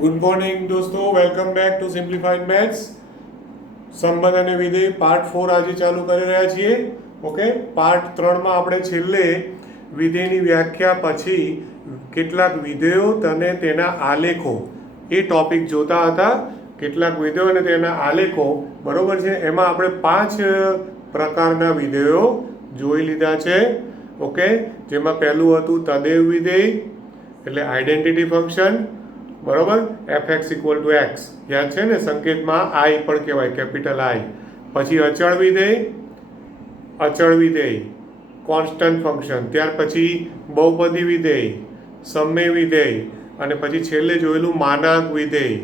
Good morning દોસ્તો, welcome back to simplified maths. સંબંધ અને વિધેય પાર્ટ 4 આજે ચાલુ કરી રહ્યા છીએ. ઓકે, પાર્ટ 3માં આપણે છેલ્લે વિધેયની વ્યાખ્યા પછી કેટલાક વિધેયો અને તેના આલેખો એ ટોપિક જોતા હતા. કેટલાક વિધેયો અને તેના આલેખો, બરોબર છે. એમાં આપણે 5 પ્રકારના વિધેયો જોઈ લીધા છે. ઓકે, જેમાં પહેલું હતું તદેવ વિધેય, એટલે આઈડેન્ટિટી ફંક્શન, બરોબર. fx ઇક્વલ ટુ એક્સ, યાદ છે ને, સંકેતમાં આઈ પણ કહેવાય, કેપિટલ આઈ. પછી અચળ વિધેય, કોન્સ્ટન્ટ ફંક્શન. ત્યાર પછી બહુપદી વિધેય, સમય વિધેય, અને પછી છેલ્લે જોયેલું માનાંક વિધેય.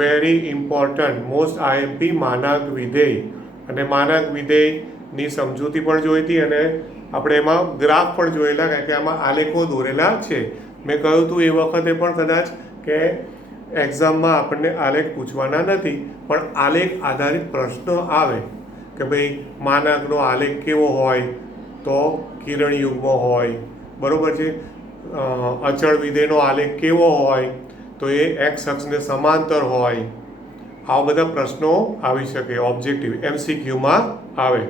વેરી ઇમ્પોર્ટન્ટ, મોસ્ટ આઈએમપી માનાંક વિધેય. અને માનાંક વિધેયની સમજૂતી પણ જોઈ હતી, અને આપણે એમાં ગ્રાફ પણ જોયેલા, કારણ કે આમાં આલેખો દોરેલા છે. મેં કહ્યું હતું એ વખતે પણ કદાચ કે એક્ઝામમાં આપણને આલેખ પૂછવાના નથી, પણ આલેખ આધારિત પ્રશ્નો આવે કે ભાઈ માનાંકનો આલેખ કેવો હોય, તો કિરણ યુગમાં હોય, બરોબર છે. અચળ વિધેયનો આલેખ કેવો હોય, તો એ એક્સ અક્ષને સમાંતર હોય. આવા બધા પ્રશ્નો આવી શકે, ઓબ્જેક્ટિવ MCQમાં આવે.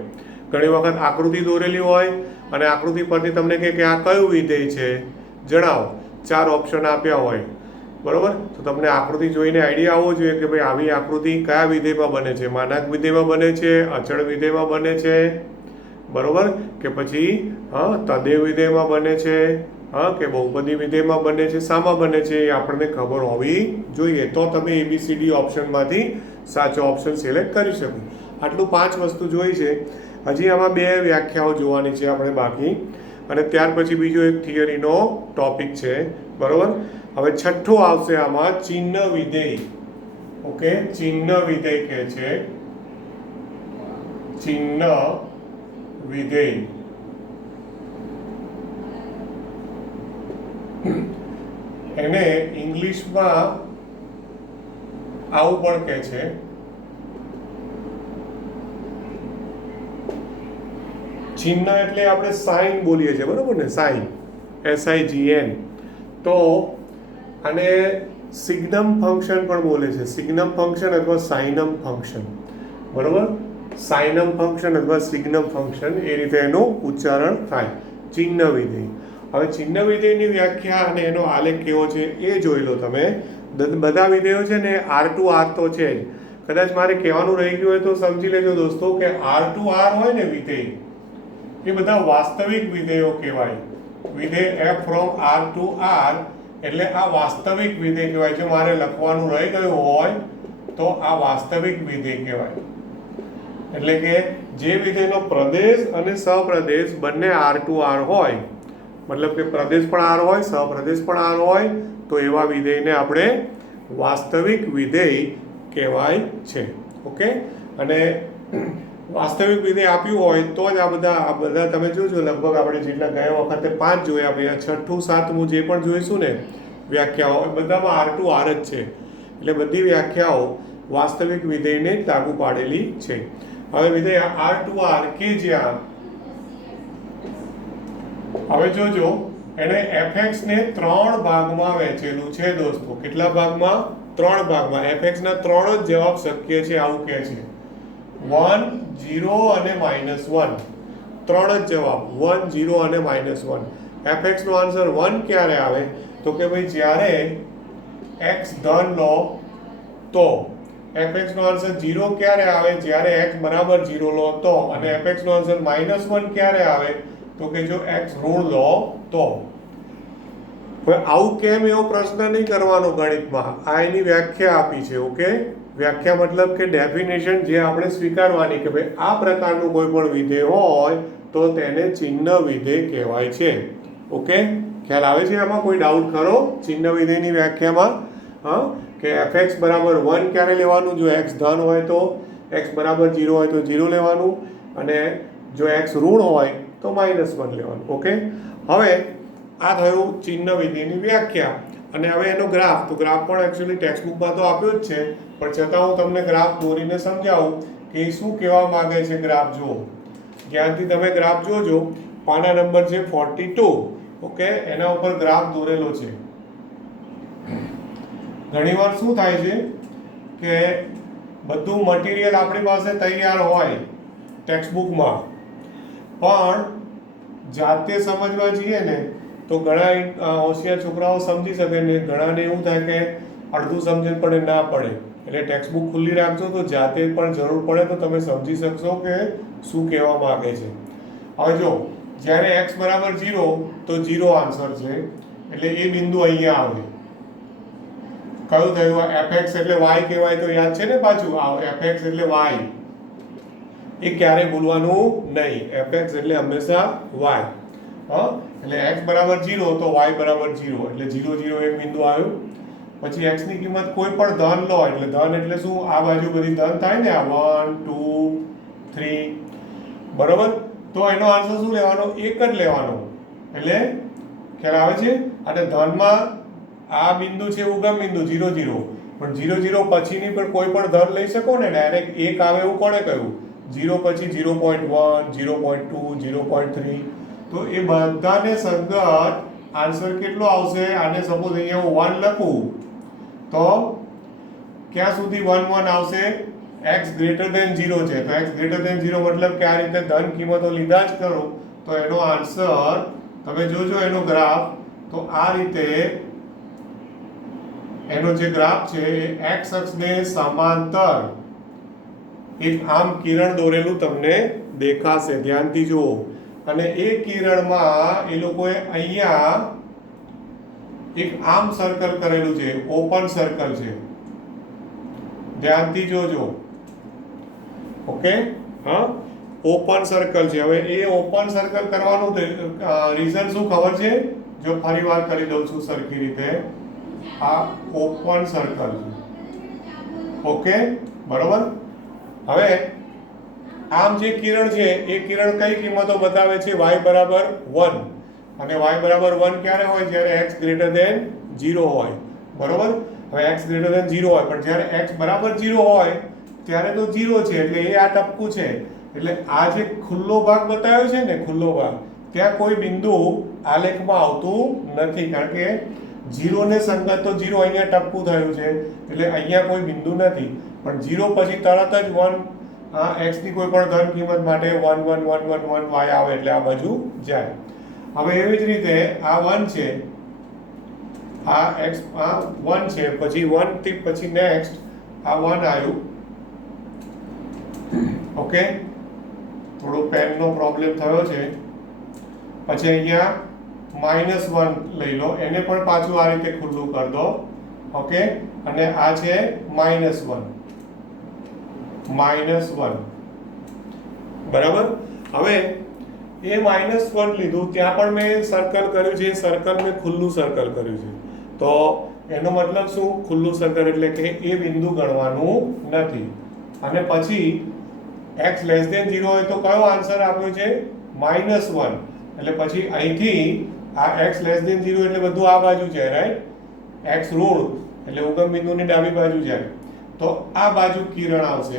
ઘણી વખત આકૃતિ દોરેલી હોય અને આકૃતિ પરથી તમને કહે કે આ કયું વિધેય છે જણાવો, 4 ઓપ્શન આપ્યા હોય, બરોબર. તો તમને આકૃતિ જોઈને આઈડિયા આવવો જોઈએ કે ભાઈ આવી આકૃતિ કયા વિધેયમાં બને છે. માનાંક વિધેયમાં બને છે, અચળ વિધેયમાં બને છે, બરોબર, કે પછી તદેવ વિધેયમાં બને છે, કે બહુપદી વિધેયમાં બને છે, શામાં બને છે, એ આપણને ખબર હોવી જોઈએ. તો તમે ABCD ઓપ્શનમાંથી સાચો ઓપ્શન સિલેક્ટ કરી શકો. આટલું 5 વસ્તુ જોઈ છે. હજી આમાં 2 વ્યાખ્યાઓ જોવાની છે આપણે બાકી, અને ત્યાર પછી બીજો એક થિયરીનો ટોપિક છે, બરોબર. હવે છઠ્ઠો આવશે આમાં ચિહ્ન વિધેય. ઓકે, ચિહ્ન વિધેય કહે છે, ચિહ્ન વિધેય. એને ઇંગ્લિશમાં આવું પણ કહે છે, ચિહ્ન એટલે આપણે સાઇન બોલીએ છીએ, બરોબર ને, સાઇન, SIGN. તો અને સિગ્નમ ફંક્શન પણ બોલે છે, સિગ્નમ ફંક્શન અથવા સાઇનમ ફંક્શન, બરોબર. સાઇનમ ફંક્શન અથવા સિગ્નમ ફંક્શન, એ રીતે એનું ઉચ્ચારણ થાય, ચિહ્ન વિધેય. હવે ચિહ્ન વિધેયની વ્યાખ્યા અને એનો આલેખ કેવો છે એ જોઈ લો તમે. બધા વિધેયો છે ને R to R તો છે જ. કદાચ મારે કહેવાનું રહી ગયું હોય તો સમજી લેજો દોસ્તો કે R to R હોય ને વિધેય, એ બધા વાસ્તવિક વિધેયો કહેવાય. વિધેય f from R to R, એટલે આ વાસ્તવિક વિધેય કહેવાય. જો મારે લખવાનું રહી ગયું હોય તો આ વાસ્તવિક વિધેય કહેવાય. એટલે કે જે વિધેયનો પ્રદેશ અને સહપ્રદેશ બંને R to R હોય, મતલબ કે પ્રદેશ પણ R હોય, સહપ્રદેશ પણ R હોય, તો એવા વિધેયને આપણે વાસ્તવિક વિધેય કહેવાય છે. ઓકે, અને વાસ્તવિક વિધેય આપ્યું હોય તો જ આ બધા તમે જોજો, લગભગ આપણે જેટલા ગયા વખતે 5 જોયા, આપણે 6ઠું 7મું જે પણ જોઈશું ને વ્યાખ્યાઓ, બધામાં R to R જ છે. એટલે બધી વ્યાખ્યાઓ વાસ્તવિક વિધેયને જ લાગુ પાડેલી છે. હવે વિધેય R to R કે જ્યાં, હવે જોજો, એને fx ને 3 ભાગમાં વહેંચેલું છે દોસ્તો. કેટલા ભાગમાં? 3 ભાગમાં. fx ના 3 જ જવાબ શક્ય છે, આવું કહે છે. 1, 0 અને -1, 3 જ જવાબ, 1, 0 અને -1. fx નો આન્સર 1 ક્યારે આવે, તો કે ભાઈ જ્યારે x ધન લો તો. fx નો આન્સર 0 ક્યારે આવે, જ્યારે x બરાબર 0 લો તો. અને fx નો આન્સર -1 ક્યારે આવે, તો કે જો x ઋણ લો તો. હવે આવું કેમ, એવો પ્રશ્ન નહીં કરવાનો ગણિતમાં. આ એની વ્યાખ્યા આપી છે. ઓકે, વ્યાખ્યા મતલબ કે ડેફિનેશન જે આપણે સ્વીકારવાની કે ભાઈ આ પ્રકારનું કોઈ પણ વિધેય હોય તો તેને ચિહ્ન વિધેય કહેવાય છે. ઓકે, ખ્યાલ આવે છે? આમાં કોઈ ડાઉટ ખરો ચિહ્ન વિધેયની વ્યાખ્યામાં? કે fx બરાબર 1 ક્યારે લેવાનું, જો x ધન હોય તો, x બરાબર 0 હોય તો 0 લેવાનું, અને જો x ઋણ હોય તો -1 લેવાનું. ઓકે, હવે આ થયું ચિહ્ન વિધેયની વ્યાખ્યા. અને હવે એનો ગ્રાફ, તો ગ્રાફ પણ એકચ્યુઅલી ટેક્સ્ટબુકમાં તો આપ્યો જ છે, પણ છતાં હું તમને ગ્રાફ દોરીને સમજાવું કે શું કહેવા માંગે છે. ગ્રાફ જુઓ, જ્યાંથી તમે ગ્રાફ જોજો, પાના નંબર છે 42. ઓકે, એના ઉપર ગ્રાફ દોરેલો છે. ઘણીવાર શું થાય છે કે બધું મટીરિયલ આપણી પાસે તૈયાર હોય ટેક્સ્ટ બુકમાં, પણ જાતે સમજવા જઈએ ને તો ઘણા હોશિયાર છોકરાઓ સમજી શકે ને ઘણાને એવું થાય કે અડધું સમજણ પડે ના પડે. એટલે ટેક્સ્ટ બુક ખુલ્લી રાખજો તો જાતે પણ જરૂર પડે તો તમે સમજી શકશો કે શું કહેવા માંગે છે. હવે જો જ્યારે x બરાબર 0 તો 0 આન્સર છે, એટલે એ બિંદુ અહીંયા આવે. કયું થયું? fx એટલે y કહેવાય તો યાદ છે ને પાછું fx એટલે y, એ ક્યારે ભૂલવાનું નહીં. fx એટલે હંમેશા y. એટલે x બરાબર 0 તો y બરાબર 0, એટલે 0 0 એક બિંદુ આવ્યું. પછી x ની કિંમત કોઈ પણ ધન લો, એટલે ધન એટલે શું? આ બાજુ બધી ધન થાય ને, આ 1 2 3, બરોબર. તો એનો આન્સર શું લેવાનો? એક જ લેવાનો. એટલે ખ્યાલ આવે છે? અને ધનમાં આ બિંદુ છે ઉગમ બિંદુ 0 0, પણ 0 0 પછીની પણ કોઈ પણ ધન લઈ શકો ને, ડાયરેક્ટ એક આવે એવું કોણે કહ્યું? 0 પછી 0.1 0.2 0.3, તો એ બધાને સંગત આન્સર કેટલો આવશે? આને સપોઝ અહીંયા હું 1 લખું તો ક્યાં સુધી 1 1 આવશે? x ગ્રેટર ધેન 0 છે, તો x ગ્રેટર ધેન 0 મતલબ કે આ રીતે ધન કિંમતો લીધા જ કરો તો એનો આન્સર તમે જોજો એનો ગ્રાફ, તો આ રીતે એનો જે ગ્રાફ છે એ x અક્ષને સમાંતર એક આમ કિરણ દોરેલું તમને દેખાશે. ધ્યાનથી જુઓ. અને એ કિરણમાં એ લોકોએ અહીંયા એક આમ સર્કલ કરેલું છે, ઓપન સર્કલ છે. ધ્યાનથી જોજો. ઓકે, હા, ઓપન સર્કલ છે. હવે એ ઓપન સર્કલ કરવાનું રીઝન શું ખબર છે? જો ફરી વાર કરી દઉં છું સરખી રીતે. આ ઓપન સર્કલ છે. ઓકે, બરોબર. હવે આમ જે કિરણ છે એ કિરણ કઈ કિંમતો બતાવે છે? y બરાબર 1, અને y બરાબર 1 ક્યારે હોય? જ્યારે x ગ્રેટર ધેન 0 હોય, બરોબર. હવે x ગ્રેટર ધેન 0 હોય, પણ જ્યારે x બરાબર 0 હોય ત્યારે તો 0 છે, એટલે એ આ ટપકું છે. એટલે આ જે ખુલ્લો ભાગ બતાવ્યો છે ને, ખુલ્લો ભાગ, ત્યાં કોઈ બિંદુ આલેખમાં આવતું નથી, કારણ કે 0 ને સંગત તો 0 અહીંયા ટપકું થયું છે, એટલે અહીંયા કોઈ બિંદુ નથી. પણ 0 પછી તરત જ 1 x ની કોઈ પણ ધન કિંમત માટે 1 1 1 1 1 y આવે, એટલે આ બાજુ જાય. હવે એવી જ રીતે આ 1 છે, આ x આ 1 છે, પછી 1 થી પછી નેક્સ્ટ આ 1 આવ્યું. ઓકે, થોડો પેનનો પ્રોબ્લેમ થયો છે. પછી અહીંયા -1 લઈ લો, એને પણ પાછું આ રીતે ખુલ્લું કરી દો. ઓકે, અને આ છે -1 બરાબર. હવે એ -1 લીધું, ત્યાં પણ મેં સર્કલ કર્યું છે, સર્કલ મેં ખુલ્લું સર્કલ કર્યું છે. તો એનો મતલબ શું? ખુલ્લું સર્કલ એટલે કે એ બિંદુ ગણવાનું નથી. અને પછી x લેસ ધેન 0 હોય તો કયો આન્સર આપ્યો છે? -1. એટલે પછી અહીંથી આ x લેસ ધેન 0 એટલે બધું આ બાજુ છે, રાઈટ? x ઋણ એટલે ઉગમ બિંદુની ડાબી બાજુ જાય, તો આ બાજુ કિરણ આવશે,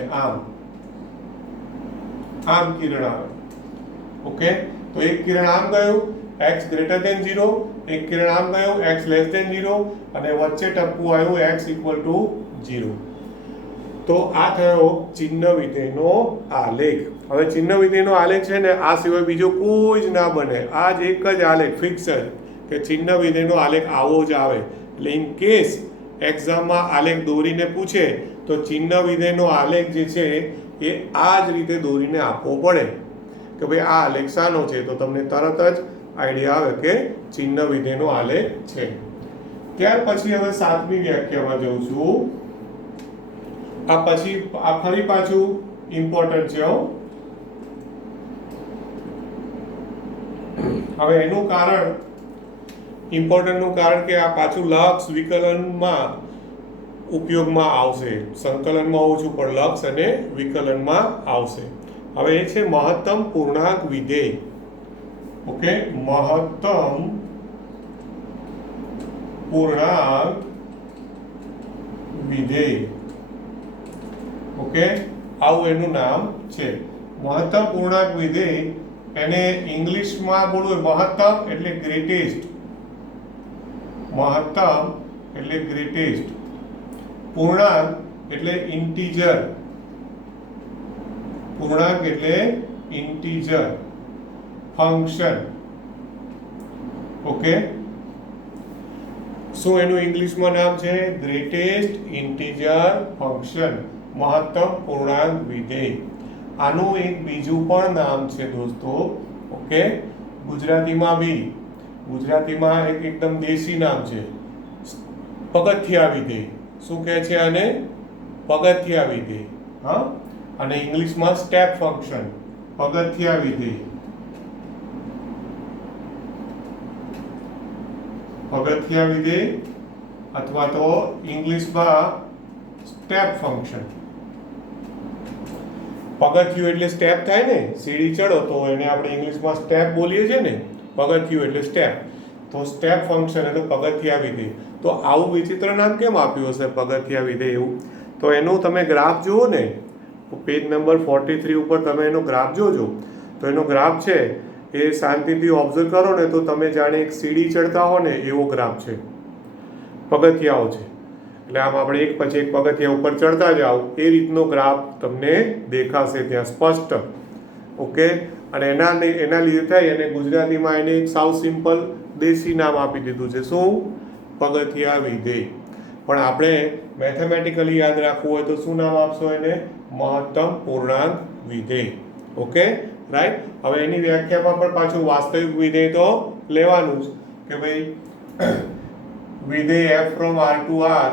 આમ કિરણ આવે. ઓકે, તો એક કિરણ આમ ગયું x ગ્રેટર ધેન 0, એક કિરણ આમ ગયું x લેસ ધેન 0, અને વચ્ચે ટપકું આવ્યું x ઇક્વલ ટુ 0. તો આ થયો ચિહ્ન વિધેયનો આલેખ. હવે ચિહ્ન વિધેયનો આલેખ છે ને, આ સિવાય બીજો કોઈ જ ના બને. આ જ એક જ આલેખ ફિક્સ છે કે ચિહ્ન વિધેયનો આલેખ આવો જ આવે. એટલે ઇન કેસ એક્ઝામમાં આલેખ દોરીને પૂછે તો ચિહ્ન વિધેયનો આલેખ જે છે એ આ જ રીતે દોરીને આપવો પડે કે ભાઈ આ આલેખ શાનો છે, તો તમને તરત જ આઈડિયા આવે કે ચિહ્ન વિધેયનો આલેખ છે. ત્યાર પછી હવે 7મી વ્યાખ્યામાં જઉં છું. આ પછી આ ફરી પાછું ઇમ્પોર્ટન્ટ છે. હવે એનું કારણ, ઇમ્પોર્ટન્ટનું કારણ કે આ પાછું લક્ષ વિકલનમાં ઉપયોગમાં આવશે. સંકલનમાં ઓછું પણ લક્ષ અને વિકલનમાં આવશે. હવે એ છે મહત્તમ પૂર્ણાંક વિધેય. ઓકે, મહત્તમ પૂર્ણાંક વિધેય. ઓકે, આવું એનું નામ છે, મહત્તમ પૂર્ણાંક વિધેય. એને ઇંગ્લિશમાં બોલવું મહત્તમ એટલે ગ્રેટેસ્ટ, મહત્તમ એટલે ગ્રેટેસ્ટ. પૂર્ણાંક એટલે ઇન્ટીજર, પૂર્ણાંક એટલે ઇન્ટીજર ફંક્શન. ઓકે, શું એનું ઇંગ્લિશમાં નામ છે? ગ્રેટેસ્ટ ઇન્ટીજર ફંક્શન, મહત્તમ પૂર્ણાંક વિધેય. આનું એક બીજું પણ નામ છે દોસ્તો. ઓકે, ગુજરાતીમાં બી, ગુજરાતીમાં એક એકદમ દેશી નામ છે, પગથિયા વિધેય. શું કહે છે આને? પગથિયા વિધેય. હા, અને ઇંગ્લિશમાં સ્ટેપ ફંક્શન, પગથિયા વિધેય, પગથિયા વિધેય અથવા તો ઇંગ્લિશમાં સ્ટેપ ફંક્શન. પગથિયું એટલે સ્ટેપ થાય ને, સીડી ચડો તો એને આપણે ઇંગ્લિશમાં સ્ટેપ બોલીએ છીએ ને, પગથિયું એટલે સ્ટેપ. તો સ્ટેપ ફંક્શન એટલે પગથિયા વિધેય. તો આવું વિચિત્ર નામ કેમ આપ્યું હશે પગથિયા વિધેય એવું? તો એનું તમે ગ્રાફ જુઓ ને, પેજ નંબર 43 ઉપર તમે એનો ગ્રાફ જોજો. તો એનો ગ્રાફ છે એ શાંતિથી ઓબ્ઝર્વ કરો ને તો તમે જાણે એક સીડી ચડતા હો ને એવો ગ્રાફ છે, પગથિયાઓ છે. એટલે આમ આપણે એક પછી એક પગથિયા ઉપર ચડતા જાઓ એ રીતનો ગ્રાફ તમને દેખાશે ત્યાં સ્પષ્ટ. ઓકે, અને એના લીધે થાય અને ગુજરાતીમાં એને એક સાવ સિમ્પલ દેશી નામ આપી દીધું છે. શું? પગથિયા વિધેય. પણ આપણે મેથેમેટિકલી યાદ રાખવું હોય તો શું નામ આપશો એને? મહત્તમ પૂર્ણાંક વિધેય. Okay, right. હવે એની વ્યાખ્યામાં પણ પાછું વાસ્તવિક વિધેય તો લેવાનું જ કે ભાઈ વિધેય f from r to r,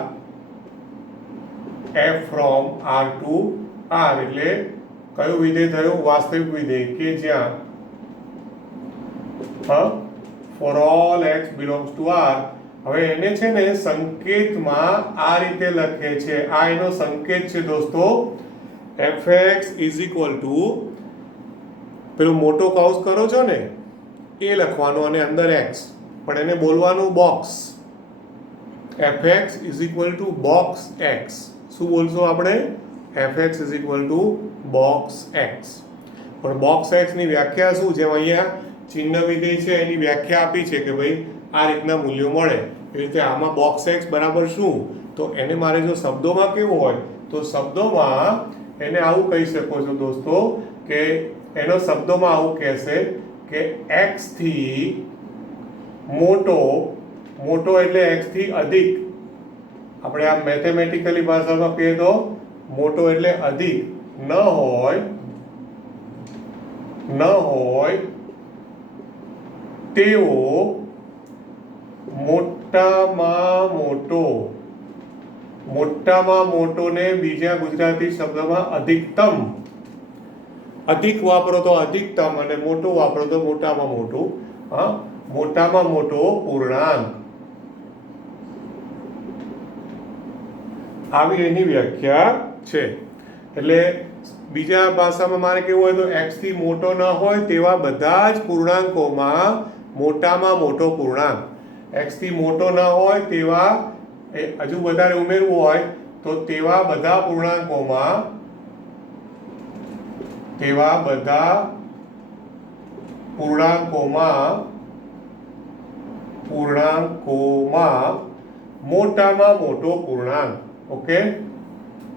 f from r to r એટલે કયું વિધેય થયું? વાસ્તવિક વિધેય કે જ્યાં for all x belongs to r. હવે એને છે ને સંકેતમાં આ રીતે લખે છે, આ એનો સંકેત છે દોસ્તો. fx is equal to પેલો મોટો કૌંસ કરો છો ને એ લખવાનો અને અંદર x, પણ એને બોલવાનું box. fx is equal to box x. શું બોલશો આપણે? fx is equal to box x. પણ બોક્સ x ની વ્યાખ્યા શું? જેમ અહીંયા ચિહ્ન વિધેય છે એની વ્યાખ્યા આપી છે કે ભાઈ આ રીતના મૂલ્યો મળે. એ રીતે આમાં બોક્સ x બરાબર શું? તો એને મારે જો શબ્દોમાં કેવું હોય તો શબ્દોમાં એને આવું કહી શકો છો દોસ્તો કે એનો શબ્દોમાં આવું કહેશે કે x થી મોટો, મોટો એટલે x થી અધિક. આપણે આ મેથેમેટિકલી ભાષામાં કહીએ તો મોટો એટલે અધિક ન હોય તેવો મોટામાં મોટો ને બીજા ગુજરાતી શબ્દમાં અધિકતમ. અધિક વાપરો તો અધિકતમ અને મોટો વાપરો તો મોટામાં મોટું. હા, મોટામાં મોટો પૂર્ણાંક. આવી એની વ્યાખ્યા છે. એટલે બીજા ભાષામાં મારે કેવું હોય તો x થી મોટો ન હોય તેવા બધા જ પૂર્ણાંકોમાં મોટામાં મોટો પૂર્ણાંક. x થી મોટો ન હોય તેવા, હજુ વધારે ઉમેરવું હોય તો તેવા બધા પૂર્ણાંકોમાં મોટામાં મોટો પૂર્ણાંક. ઓકે,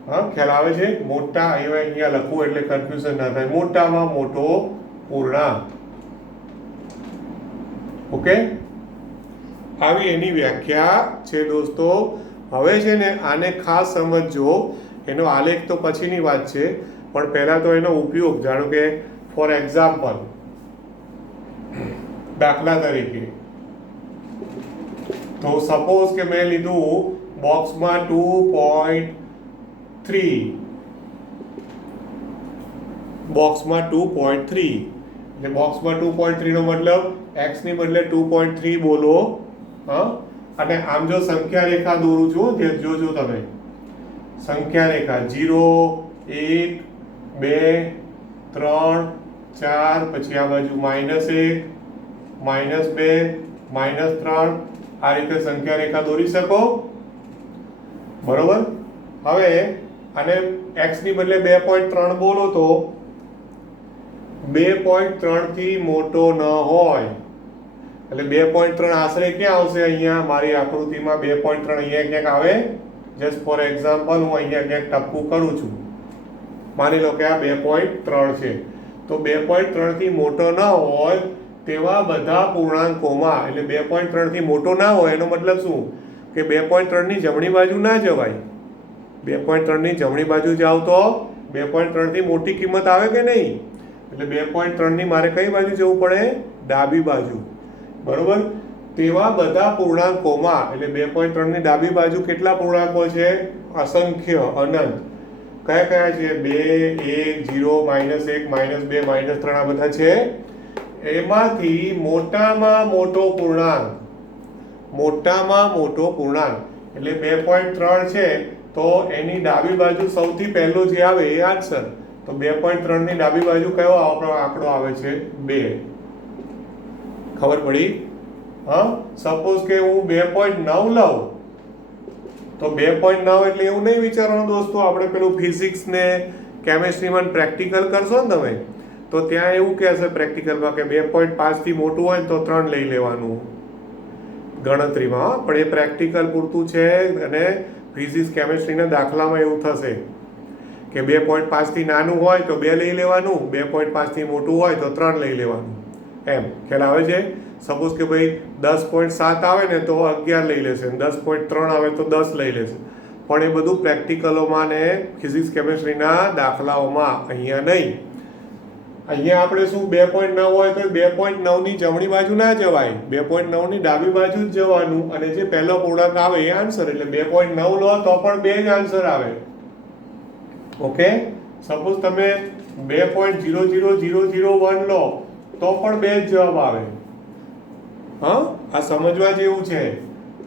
હા, ખ્યાલ આવે છે? મોટા અહીંયા લખવું એટલે કન્ફ્યુઝન ના થાય. મોટામાં મોટો પૂર્ણાંક. ઓકે, આવી એની વ્યાખ્યા છે દોસ્તો. હવે છે ને આને ખાસ સમજજો. એનો આલેખ તો પછીની વાત છે, પણ પહેલા તો એનો ઉપયોગ જાણો કે ફોર એક્ઝામ્પલ, દાખલા તરીકે તો સપોઝ કે મેં લીધું બોક્સમાં 2.3, બોક્સમાં 2.3 એટલે બોક્સમાં 2.3 નો મતલબ x ની બદલે 2.3 બોલો. હા, અને આમ જો સંખ્યા રેખા દોરું છું, જોજો તમે સંખ્યા રેખા 0 1 2 3 4, પછી આ બાજુ -1 -2 -3, આ રીતે સંખ્યા રેખા દોરી શકો. બરોબર. હવે આને x ની બદલે 2.3 બોલો તો 2.3 થી મોટો ન હોય એટલે 2.3 આશરે ક્યાં આવશે? અહીંયા મારી આકૃતિમાં 2.3 અહીંયા ક્યાંક આવે જસ્ટ ફોર એક્ઝામ્પલ હું અહીંયા ક્યાંક ટપકું કરું છું. માની લો કે આ 2.3 છે, તો 2.3 થી મોટો ન હોય તેવા બધા પૂર્ણાંકોમાં, એટલે 2.3 થી મોટો ના હોય એનો મતલબ શું કે 2.3 ની જમણી બાજુ ના જવાય. 2.3 ની જમણી બાજુ જાવ તો 2.3 થી મોટી કિંમત આવે કે નહીં, એટલે 2.3 ની મારે કઈ બાજુ જવું પડે, ડાબી બાજુ. બરોબર, તેવા બધા પૂર્ણાંકોમાં, એટલે 2.3 ની ડાબી બાજુ કેટલા પૂર્ણાંકો છે, અસંખ્ય, અનંત. કયા કયા છે, 2, 1, 0, -1, -2, -3 આ બધા છે. એમાંથી મોટામાં મોટો પૂર્ણાંક, મોટામાં મોટો પૂર્ણાંક એટલે 2.3 છે, તો એની ડાબી બાજુ સૌથી પહેલો જે આવે એ આન્સર. તો 2.3 ની ડાબી બાજુ કયો આંકડો આવે છે, 2. ખબર પડી? હા, સપોઝ કે હું 2.9 લઉં તો 2.9 એટલે એવું નહીં વિચારવાનું દોસ્તો, આપણે પેલું ફિઝિક્સ ને કેમેસ્ટ્રીમાં પ્રેક્ટિકલ કરશો ને તમે, તો ત્યાં એવું કહેશે પ્રેક્ટિકલમાં કે 2.5 થી મોટું હોય ને તો 3 લઈ લેવાનું ગણતરીમાં. પણ એ પ્રેક્ટિકલ પૂરતું છે, અને ફિઝિક્સ કેમેસ્ટ્રીના દાખલામાં એવું થશે કે 2.5 થી નાનું હોય તો 2 લઈ લેવાનું, 2.5 થી મોટું હોય તો 3 લઈ લેવાનું. એમ ખ્યાલ આવે છે? સપોઝ કે ભાઈ 10.7 આવે ને તો 11 લઈ લેશે, 10.3 આવે તો 10 લઈ લેશે. પણ એ બધું પ્રેક્ટિકલોમાં ને ફિઝિક્સ કેમેસ્ટ્રીના દાખલાઓમાં, અહીંયા નહીં. અહીંયા આપણે શું 2.9 હોય તો 2.9 ની જમણી બાજુ ના જવાય, 2.9 ની ડાબી બાજુ જ જવાનું, અને જે પહેલો પૂર્ણાંક આવે એ આન્સર. એટલે 2.9 લો તો પણ 2 જ આન્સર આવે. ઓકે, સપોઝ તમે 2.00001 લો તો પણ 2 જ જવાબ આવે. હા, આ સમજવા જેવું છે.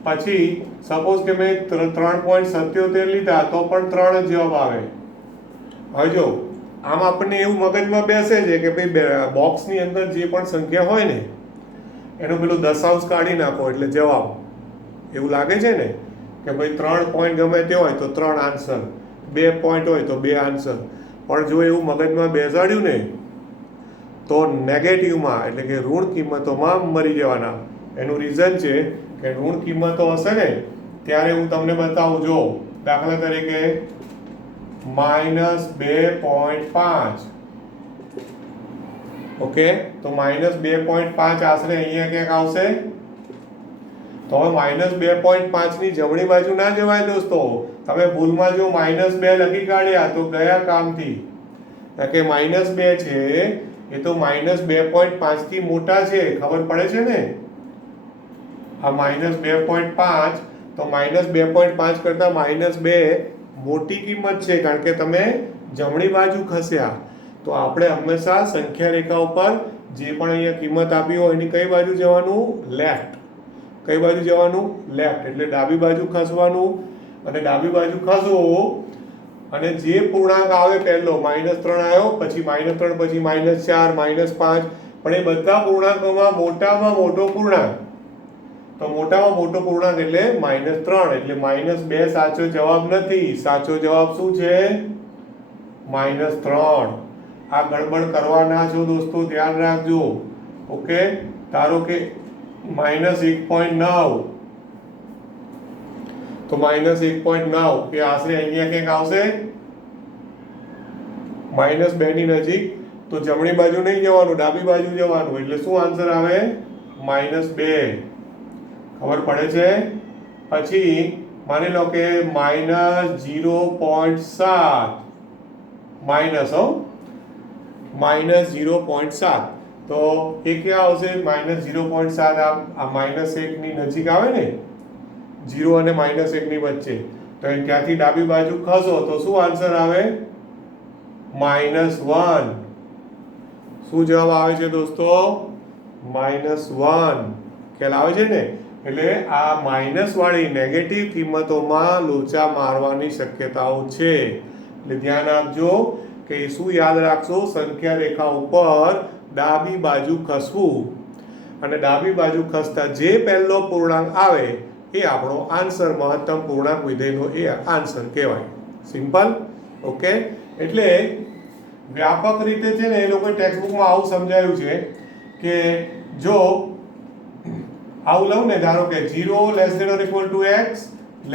પછી સપોઝ કે મેં 3.77 લીધા તો પણ 3 જ જવાબ આવે. હવે જો આમ આપણને એવું મગજમાં બેસે છે કે ભાઈ બોક્સની અંદર જે પણ સંખ્યા હોય ને એનો પેલો દશાંશ કાઢી નાખો એટલે જવાબ. એવું લાગે છે ને કે ભાઈ 3 પોઈન્ટ ગમે તે હોય તો 3 આન્સર, 2 પોઈન્ટ હોય તો 2 આન્સર. પણ જો એવું મગજમાં બેસાડ્યું ને તો નેગેટિવમાં, એટલે કે ઋણ કિંમતોમાં મરી જવાના. એનું રીઝન છે કે ઋણ કિંમતો હશે ને ત્યારે હું તમને બતાવું. જો દાખલા તરીકે -2.5, ઓકે, તો -2.5 આશરે અહીંયા ક્યાંક આવશે. તો હવે -2.5 ની જમણી બાજુ ના જવાય દોસ્તો. તમે ભૂલમાં જો -2 લખી કાઢ્યા તો ગયા કામથી. કે -2 છે એ તો -2.5 થી મોટા છે, ખબર પડે છે ને? આ -2.5 તો -2.5 કરતા -2 મોટી કિંમત છે, કારણ કે તમે જમણી બાજુ ખસ્યા. તો આપણે હંમેશા સંખ્યા રેખા ઉપર જે પણ અહીંયા કિંમત આપી હોય એની કઈ બાજુ જવાનું, લેફ્ટ. કઈ બાજુ જવાનું, લેફ્ટ. એટલે ડાબી બાજુ ખસવાનું, અને ડાબી બાજુ ખસો અને જે પૂર્ણાંક આવે પહેલો -3 આવ્યો, પછી -3, પછી -4, -5, પણ એ બધા પૂર્ણાંકોમાં મોટામાં મોટો પૂર્ણાંક. તો મોટામાં મોટો પૂર્ણાંક એટલે -3, એટલે -2 સાચો જવાબ નથી. સાચો જવાબ શું છે, -3. આ ગડબડ કરવાના છો દોસ્તો, ધ્યાન રાખજો. ઓકે, ધારો કે -1.9, તો -1.9 એ આશરે અહીંયા ક્યાંક આવશે -2 ની નજીક. તો જમણી બાજુ નહીં જવાનું, ડાબી બાજુ જવાનું. એટલે શું આન્સર આવે, -2. ખબર પડે છે? પછી માની લો કે -0.7, -0.7, તો એ ક્યાં આવશે, -0.7 આ -1 ની નજીક આવે ને, 0 અને -1 ની વચ્ચે. તો ત્યાંથી ડાબી બાજુ ખસો તો શું આન્સર આવે, -1. શું જવાબ આવે છે દોસ્તો, -1. ખ્યાલ આવે છે ને? એટલે આ માઇનસ વાળી નેગેટિવ કિંમતોમાં લોચા મારવાની શક્યતાઓ છે. એટલે ધ્યાન આપજો કે શું યાદ રાખશો, સંખ્યા રેખા ઉપર ડાબી બાજુ ખસવું, અને ડાબી બાજુ ખસતા જે પહેલો પૂર્ણાંક આવે એ આપણો આન્સર, મહત્તમ પૂર્ણાંક વિધેયનો એ આન્સર કહેવાય. સિમ્પલ. ઓકે, એટલે વ્યાપક રીતે છે ને એ લોકો ટેક્સ્ટબુકમાં આવું સમજાયું છે કે જો આવું લઉં ને, ધારો કે 0 < x < 1,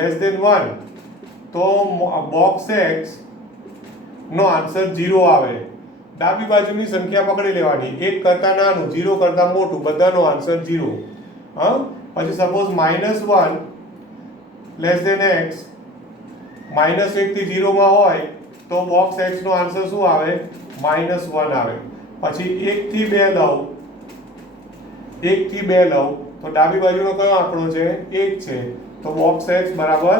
તો બોક્સ એક્સ નો આન્સર 0 આવે. ડાબી બાજુની સંખ્યા પકડી લેવાની, 1 કરતા નાનું, 0 કરતા મોટું, બધાનો આન્સર 0. હા, પછી સપોઝ -1 લેસ ધેન x, -1 થી 0 માં હોય તો બોક્સ x નો આન્સર શું આવે? -1 આવે. પછી 1 થી 2 લઉં, 1 થી 2 લઉં તો ડાબી બાજુનો કયો આંકડો છે? 1 છે, તો બોક્સ x બરાબર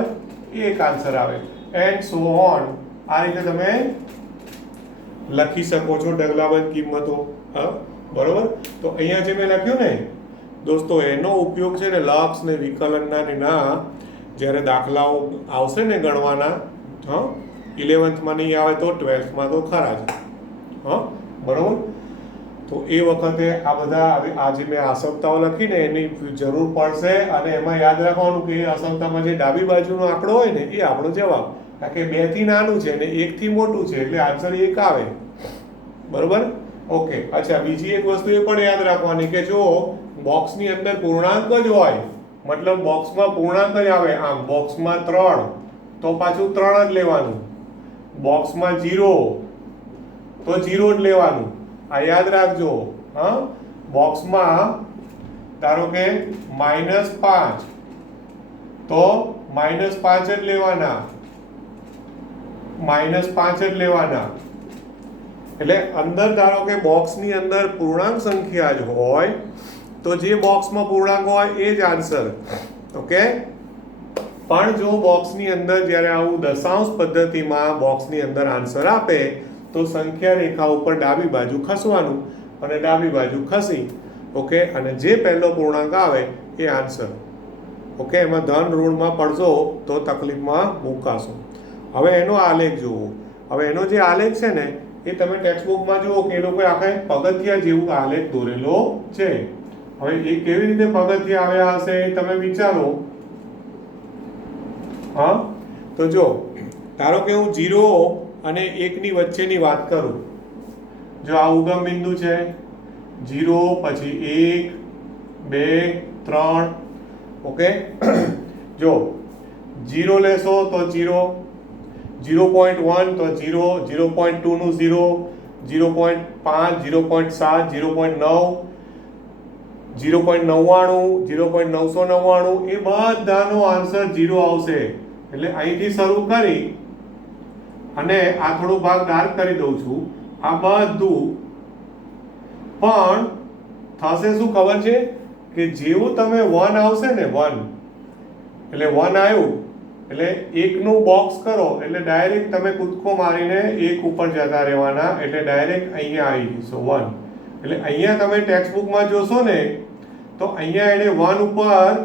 1 આન્સર આવે. And so on. આ રીતે તમે લખી શકો છો ઢગલાબંધ કિંમતો. હા, બરોબર. તો અહીંયા જે મેં લખ્યું ને દોસ્તો, એનો ઉપયોગ છે ને લક્ષ ને વિકલનના જ્યારે દાખલાઓ આવશે ને ગણવાના, હા, 11th નહીં આવે તો 12th તો ખરા જ. હા, બરોબર. તો એ વખતે આ બધા આ જે મેં અસમતાઓ લખીને એની જરૂર પડશે. અને એમાં યાદ રાખવાનું કે એ અસમતામાં જે ડાબી બાજુનો આંકડો હોય ને એ આપણો જવાબ. કારણ કે 2 થી નાનું છે ને 1 થી મોટું છે એટલે આન્સર 1 આવે. બરોબર. ઓકે. અચ્છા, બીજી એક વસ્તુ એ પણ યાદ રાખવાની કે જો બોક્સની અંદર પૂર્ણાંક જ હોય, મતલબ બોક્સમાં પૂર્ણાંક જ આવે, આમ બોક્સમાં 3 તો પાછું 3 જ લેવાનું, બોક્સમાં 0 તો 0 જ લેવાનું. આ યાદ રાખજો. હા, બોક્સમાં ધારો કે -5 તો -5 જ લેવાના, -5 જ લેવાના. એટલે અંદર ધારો કે બોક્સની અંદર પૂર્ણાંક સંખ્યા જ હોય તો જે બોક્સમાં પૂર્ણાંક હોય એ જ આન્સર. ઓકે. પણ જો બોક્સની અંદર જ્યારે આવું દશાંશ પદ્ધતિમાં બોક્સની અંદર આન્સર આપે તો સંખ્યા રેખા ઉપર ડાબી બાજુ ખસવાનું અને ડાબી બાજુ ખસી, ઓકે, અને જે પહેલો પૂર્ણાંક આવે એ આન્સર. ઓકે. એમાં ધન ઋણમાં પડશો તો તકલીફમાં મુકાશો. હવે એનો આલેખ જુઓ. હવે એનો જે આલેખ છે ને એ તમે ટેક્સ્ટબુકમાં જુઓ કે એ લોકોએ આખા પગથિયા જેવું આલેખ દોરેલો છે. હવે એ કેવી રીતે પગથિયા આવ્યા હશે તમે વિચારો. હા, તો જો ધારો કે હું 0 અને 1 ની વચ્ચેની વાત કરું. જો આ ઉગમ બિંદુ છે, 0 પછી 1 2 3. ઓકે. જો 0 લેશો તો 0, 0.1 તો 0, 0.2 નું 0, 0.5, 0.7, 0.9, 0.99, 0.999 એ બધાનો આન્સર 0 આવશે. એટલે અહીંથી શરૂ કરી અને આ થોડો ભાગ ડાર્ક કરી દઉં છું. આ બધું પણ થશે શું ખબર છે કે જેવું તમે 1 આવશે ને 1 એટલે 1 આવ્યું એટલે 1 નું બોક્સ કરો એટલે ડાયરેક્ટ તમે કૂદકો મારીને 1 ઉપર જતા રહેવાના. એટલે ડાયરેક્ટ અહીંયા આવી જશો 1. એટલે અહીંયા તમે ટેક્સ્ટબુકમાં જોશો ને તો અહીંયા એને 1 ઉપર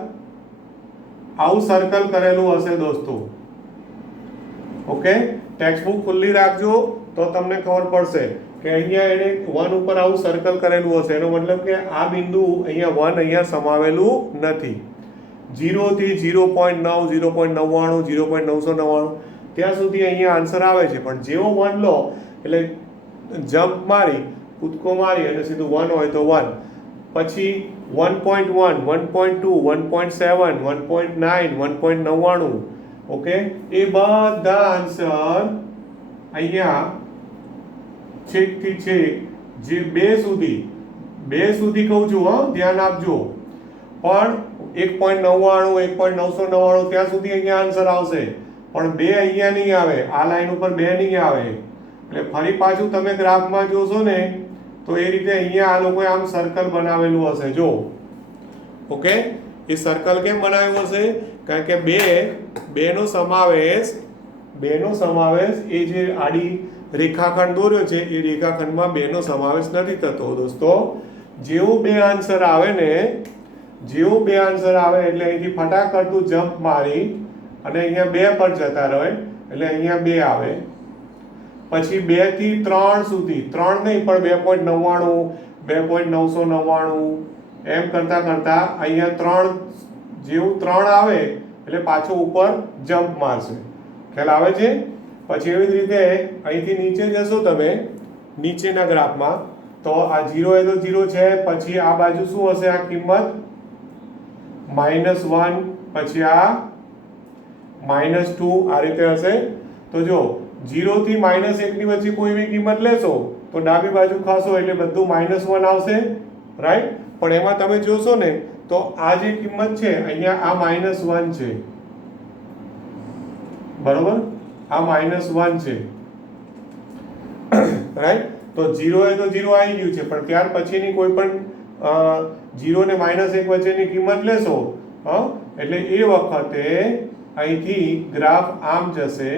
આવું સર્કલ કરેલું હશે દોસ્તો. ઓકે. ટેક્સ્ટબુક ખુલ્લી રાખજો તો તમને ખબર પડશે કે અહીંયા એને 1 ઉપર આવું સર્કલ કરેલું હશે. એનો મતલબ કે આ બિંદુ અહીંયા 1 અહીંયા સમાવેલું નથી. 0 થી 0.9, 0.99, 0.999 ત્યાં સુધી અહીંયા આન્સર આવે છે. પણ જેવો 1 લો એટલે જમ્પ મારી કૂદકો મારી અને સીધું 1 હોય તો 1, પછી 1.1, 1.2, 1.7, 1.9, 1.99. ઓકે. એ બધા આન્સર અહીંયા છેકથી છેક જે 2 સુધી કહું છું, હા, ધ્યાન આપજો. પણ 1.99, 1.999 ત્યાં સુધી અહીંયા આન્સર આવશે. પણ 2 અહીંયા નહીં આવે, આ લાઈન ઉપર 2 નહીં આવે. એટલે ફરી પાછું તમે ગ્રાફમાં જોશો ને તો એ રીતે અહીંયા આ લોકોએ આમ સર્કલ બનાવેલું હશે. જો, ઓકે. એ સર્કલ કેમ બનાવ્યું હશે? કારણ કે બેનો સમાવેશ એ જે આડી રેખાખંડ દોર્યો છે એ રેખાખંડમાં 2 નો સમાવેશ નથી થતો દોસ્તો. જેવું 2 આન્સર આવે એટલે અહીંથી ફટાકડતું જમ્પ મારી અને અહીંયા 2 પર જતા રહે એટલે અહીંયા 2 આવે. પછી 2 થી 3 સુધી, 3 નહીં પણ 2.99, 2.999 એમ કરતા અહીંયા 3, જેવું 3 આવે એટલે પાછો ઉપર જમ્પ મારશે. ખ્યાલ આવે છે? પછી એવી જ રીતે અહીંથી નીચે જશો તમે નીચેના ગ્રાફમાં તો આ 0 એ તો 0 છે. પછી આ બાજુ શું હશે? આ કિંમત -1, પછી આ -2 આ રીતે હશે. તો જો 0 થી -1 ની વચ્ચે કોઈ બી કિંમત લેશો તો ડાબી બાજુ ખાશો એટલે બધું -1 આવશે, રાઈટ. પણ એમાં તમે જોશો ને તો આ જે કિંમત છે અહીંયા આ -1 છે, બરોબર, આ -1 છે, રાઈટ. તો 0 એ તો 0 આવી ગયું છે, પણ ત્યાર પછીની કોઈ પણ 0 ને -1 વચ્ચેની કિંમત લેશો એટલે એ વખતે અહીંથી ગ્રાફ આમ જશે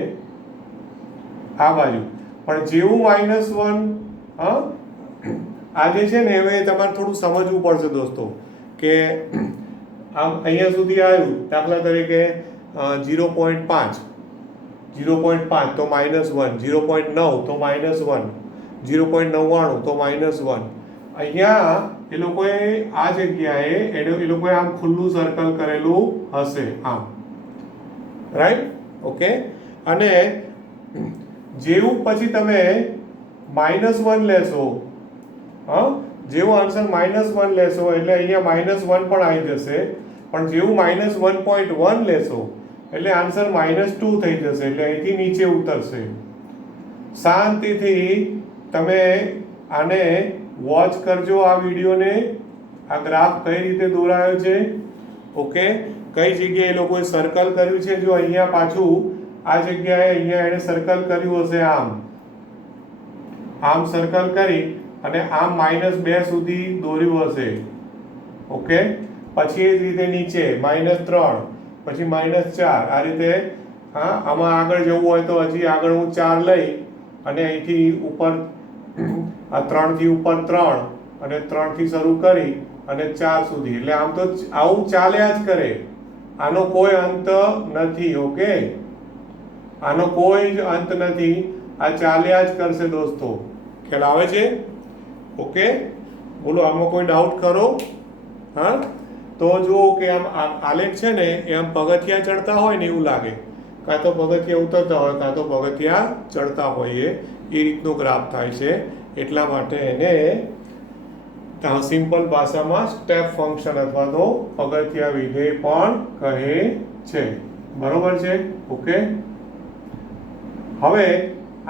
આ બાજુ. પણ જેવું -1 આ જે છે ને હવે તમારે થોડું સમજવું પડશે દોસ્તો કે આમ અહીંયા સુધી આવ્યું, દાખલા તરીકે 0.5 તો -1, 0.9 તો -1, 0.99 તો -1. અહીંયા એ લોકોએ આ જગ્યાએ એ લોકોએ આમ ખુલ્લું સર્કલ કરેલું હશે આમ, રાઈટ, ઓકે. અને જેવું પછી તમે -1 લેશો, જેવો આન્સર -1 લેશો એટલે અહીંયા -1 પણ આવી જશે. પણ જેવું -1.1 લેશો એટલે આન્સર -2 થઈ જશે, એટલે અહીંથી નીચે ઉતરશે. શાંતિથી તમે આને વોચ કરજો, આ વિડીયોને, આ ગ્રાફ કઈ રીતે દોરાયો છે, ઓકે. કઈ જગ્યાએ એ લોકોએ સર્કલ કર્યું છે, જો અહીંયા પાછું આ જગ્યાએ અહીંયા એને સર્કલ કર્યું હશે આમ સર્કલ કરી અને આમ -2 સુધી દોર્યું હશે, ઓકે. પછી એ જ રીતે નીચે -3, પછી -4, આ રીતે. આમાં આગળ જવું હોય તો હજી આગળ હું 4 લઈ અને અહીંથી ઉપર આ 3 થી ઉપર 3 અને 3 થી શરૂ કરી અને 4 સુધી, એટલે આમ તો આવું ચાલ્યા જ કરે, આનો કોઈ અંત નથી, ઓકે. આનો કોઈ જ અંત નથી, આ ચાલ્યા જ કરશે દોસ્તો. ખ્યાલ આવે છે, ઓકે. બોલો, આમાં કોઈ ડાઉટ કરો? તો જુઓ કે આમ આલેખ છે ને એ આમ પગથિયા ચડતા હોય ને એવું લાગે, કાં તો પગથિયા ઉતરતા હોય કાં તો પગથિયા ચડતા હોય, એ રીતનો ગ્રાફ થાય છે. એટલા માટે એને સિમ્પલ ભાષામાં સ્ટેપ ફંક્શન અથવા તો પગથિયા વિધેય પણ કહે છે, બરોબર છે, ઓકે. હવે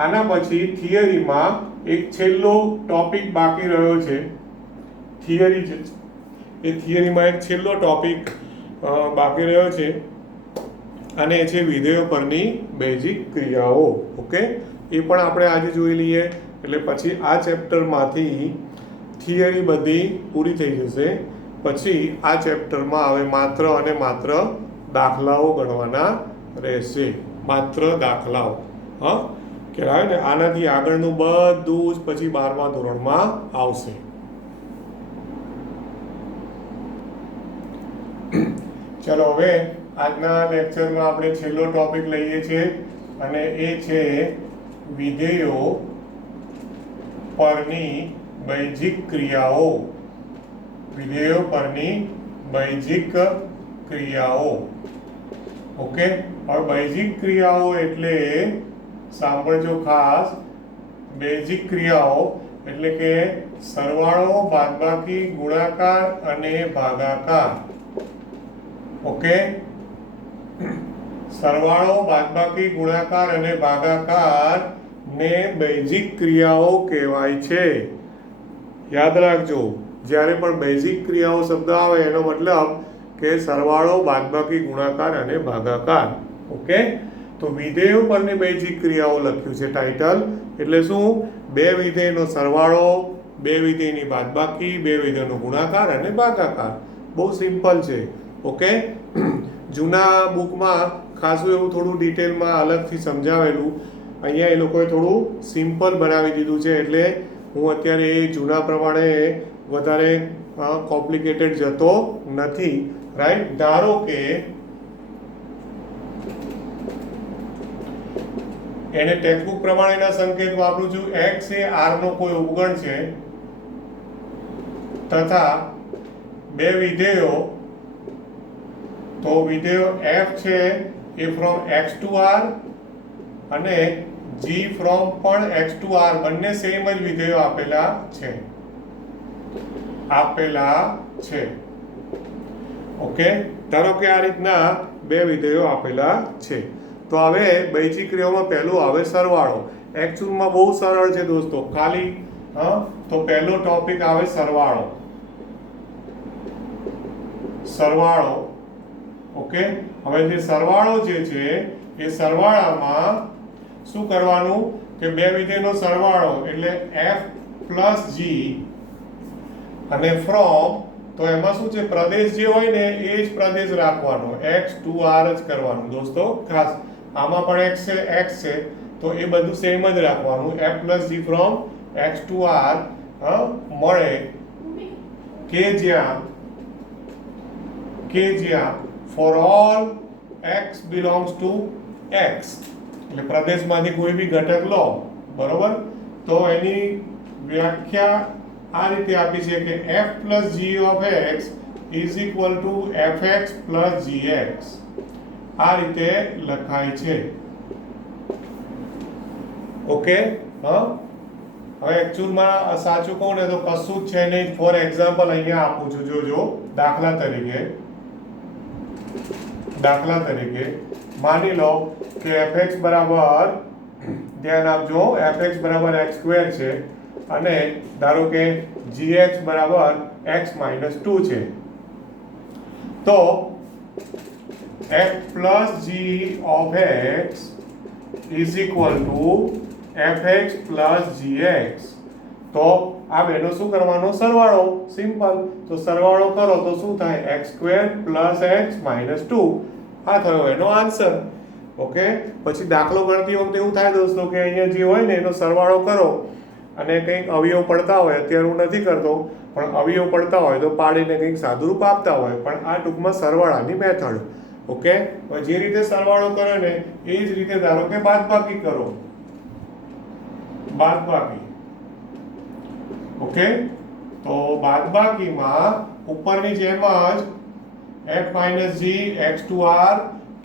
આના પછી થિયરીમાં એક છેલ્લો ટોપિક બાકી રહ્યો છે. થિયરી છે એ થિયરીમાં એક છેલ્લો ટોપિક બાકી રહ્યો છે અને એ છે વિધેયો પરની બેઝિક ક્રિયાઓ, ઓકે. એ પણ આપણે આજે જોઈ લઈએ એટલે પછી આ ચેપ્ટરમાંથી થિયરી બધી પૂરી થઈ જશે. પછી આ ચેપ્ટરમાં હવે માત્ર અને માત્ર દાખલાઓ ગણવાના રહેશે, માત્ર દાખલાઓ. કહેવાય ને આનાથી આગળનું બધું જ પછી 12મા ધોરણમાં આવશે. ચલો, હવે આજના લેક્ચરમાં આપણે છેલ્લો ટોપિક લઈએ છીએ અને એ છે વિધેયો પરની બેઝિક ક્રિયાઓ. વિધેયો પરની બેઝિક ક્રિયાઓ, ઓકે. હવે બેઝિક ક્રિયાઓ એટલે સાંભળજો ખાસ, બેઝિક ક્રિયાઓ એટલે કે સરવાળો, બાદબાકી, ગુણાકાર અને ભાગાકાર, ઓકે. સરવાળો, બાદબાકી, ગુણાકાર અને ભાગાકાર ને બેઝિક ક્રિયાઓ કહેવાય છે. યાદ રાખજો, જ્યારે પણ બેઝિક ક્રિયાઓ શબ્દ આવે એનો મતલબ કે સરવાળો, બાદબાકી, ગુણાકાર અને ભાગાકાર, ઓકે. તો વિધેયો પરની બેઝિક ક્રિયાઓ લખ્યું છે ટાઇટલ. એટલે શું? બે વિધેયનો સરવાળો, બે વિધેયની બાદબાકી, બે વિધેયનો ગુણાકાર અને ભાગાકાર. બહુ સિમ્પલ છે, ઓકે. જૂના બુકમાં ખાસું એવું થોડું ડિટેલમાં અલગથી સમજાવેલું, અહીંયા એ લોકોએ થોડું સિમ્પલ બનાવી દીધું છે, એટલે હું અત્યારે એ જૂના પ્રમાણે વધારે કોમ્પ્લિકેટેડ જતો નથી, રાઈટ. ધારો કે એને ટેક્સ્ટબુક પ્રમાણેના સંકેત વાપરું છું. x એ r નો કોઈ ઉપગણ છે તથા બે વિધેયો, તો વિધેયો f છે એ ફ્રોમ x to r અને g ફ્રોમ પણ x to r, બંને સેમ જ વિધેયો આપેલા છે, ઓકે. ધારો કે આ રીતના બે વિધેયો આપેલા છે. તો હવે બેઝિક ક્રિયાઓમાં પહેલું આવે સરવાળો. એકચ્યુઅલમાં બહુ સરળ છે દોસ્તો, ખાલી તો પહેલો ટોપિક આવે સરવાળો. સરવાળો, ઓકે. હવે જે સરવાળો જે છે એ સરવાળામાં શું કરવાનું કે બે વિધેયનો સરવાળો એટલે f પ્લસ જી અને ફ્રોમ, તો એમાં શું છે પ્રદેશ જે હોય ને એ જ પ્રદેશ રાખવાનો, x to r જ કરવાનું દોસ્તો. ખાસ આમાં પણ x છે તો એ બધું સેમ જ રાખવાનું. f plus g from x to r મળે કે જ્યાં for all x belongs to x, એટલે પ્રદેશમાંથી કોઈ બી ઘટક લો, બરોબર. તો એની વ્યાખ્યા આ રીતે આપી છે કે f plus g of x is equal to fx plus gx. આ રીતે લખાય છે, ઓકે. હવે એકચ્યુઅલમાં સાચું કહું ને તો કશું જ છે નહીં. ફોર એક્ઝામ્પલ અહીંયા આપું છું, જોજો. દાખલા તરીકે માની લો કે fx બરાબર, ધ્યાન આપજો, fx બરાબર x સ્ક્વેર છે અને ધારો કે gx બરાબર x માઇનસ 2 છે. તો f plus g of x is equal to fx plus gx. તો આ બેનો શું કરવાનો? સરવાળો. સિમ્પલ. તો સરવાળો કરો તો શું થાય? x square plus x minus 2. આ થયો એનો આન્સર, ઓકે. પછી દાખલો ગણતી વખતે એવું થાય દોસ્તો કે અહીંયા જે હોય ને એનો સરવાળો કરો અને કંઈક અવયવ પડતા હોય, અત્યારે હું નથી કરતો, પણ અવયવ પડતા હોય તો પાડીને કંઈક સાદુરૂપ આપતા હોય, પણ આ ટૂંકમાં સરવાળાની મેથડ, ઓકે. હવે જે રીતે સરવાળો કરે ને એ જ રીતે ધારો કે બાદબાકી કરો, બાદબાકી, ઓકે. તો બાદબાકીમાં ઉપરની જેમ જ f minus g x to r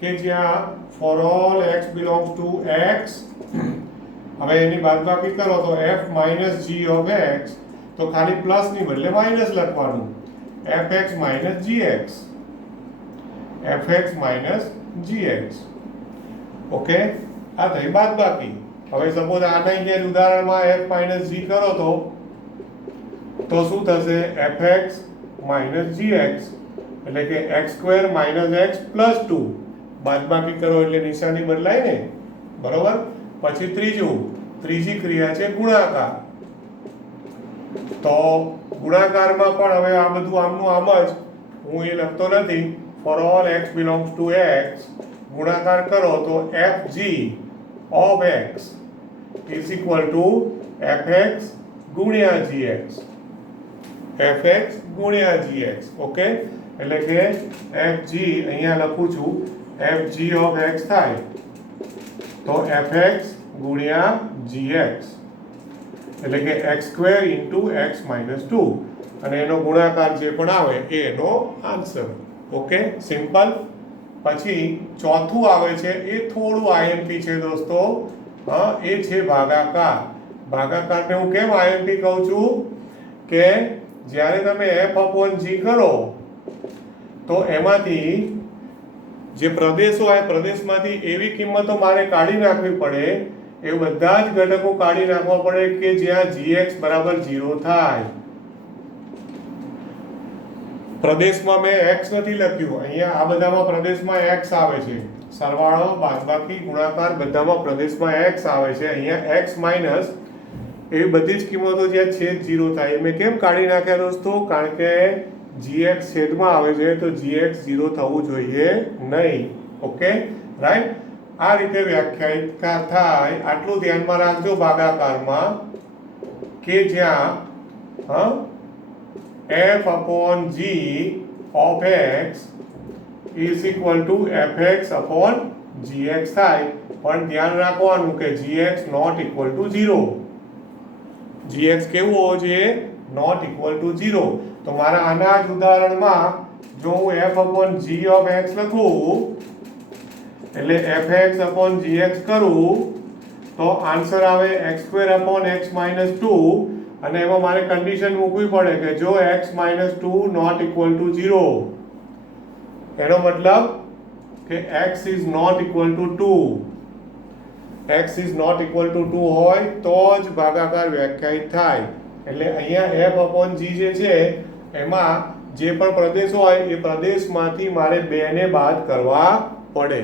કે જ્યાં for all x belongs to x. હવે એની બાદબાકી કરો તો f minus g of x, તો ખાલી પ્લસ ની બદલે માઇનસ લખવાનું, fx minus gx, fx minus gx, okay. આ થઈ બાદબાકી. હવે સપોઝ આના અહીંયા ઉદાહરણમાં f minus g કરો તો શું થશે? fx minus gx, એટલે કે x square minus x plus 2. બાદબાકી કરો એટલે નિશાની બદલાય ને, બરોબર. પછી ત્રીજી ક્રિયા છે ગુણાકાર. તો ગુણાકારમાં પણ હવે આ બધું આમનું આમ જ, હું એ લખતો નથી. Four all x belongs to x, ગુણાકાર કરો તો fg of x is equal to fx ગુણ્યા gx, fx ગુણ્યા gx, ઓકે. એટલે કે fg અહીંયા લખું છું, fg of x થાય તો fx ગુણ્યા gx, એટલે કે x square into x minus 2, અને એનો ગુણાકાર જે પણ આવે એ એનો આન્સર, ઓકે. સિમ્પલ. પછી ચોથું આવે છે એ થોડું આઈએમપી છે દોસ્તો, એ છે ભાગાકાર. ભાગાકારને હું કેમ આઈએમપી કહું છું કે જ્યારે તમે f upon g કરો તો એમાંથી જે પ્રદેશો હોય પ્રદેશમાંથી એવી કિંમતો મારે કાઢી નાખવી પડે, એ બધા જ ઘટકો કાઢી નાખવા પડે કે જ્યાં gx બરાબર 0 થાય. પ્રદેશમાં મેં x નથી લખ્યું, અહીંયા આ બધામાં પ્રદેશમાં x આવે છે. સરવાળો, બાદબાકી, ગુણાકાર બધામાં પ્રદેશમાં x આવે છે. અહીંયા x માઇનસ એવી બધી જ કિંમતો જ્યાં છેદ 0 થાય. મેં કેમ કાઢી નાખ્યા દોસ્તો? કારણ કે gx છેદમાં આવે છે તો gx 0 થવું જોઈએ નહીં, ઓકે, રાઈટ. આ રીતે વ્યાખ્યાયિત થાય. આટલું ધ્યાનમાં રાખજો ભાગાકારમાં કે જ્યાં f upon g of x is equal to fx upon gx થાય. પણ ધ્યાન રાખવાનું કે gx not equal to 0. gx કેવું હોવો જોઈએ? not equal to 0. તો મારા આના જ ઉદાહરણમાં જો હું f upon g of x લખું એટલે fx upon gx કરું તો આન્સર આવે x square upon x minus 2, અને એમાં મારે કન્ડિશન મૂકવી પડે કે જો x minus 2 not equal to 0, એનો મતલબ કે x is not equal to 2, x is not equal to 2 હોય તો જ ભાગાકાર વ્યાખ્યાયિત થાય. એટલે અહીંયા f અપોન g જે છે એમાં જે પણ પ્રદેશ હોય એ પ્રદેશમાંથી મારે 2 ને બાદ કરવા પડે.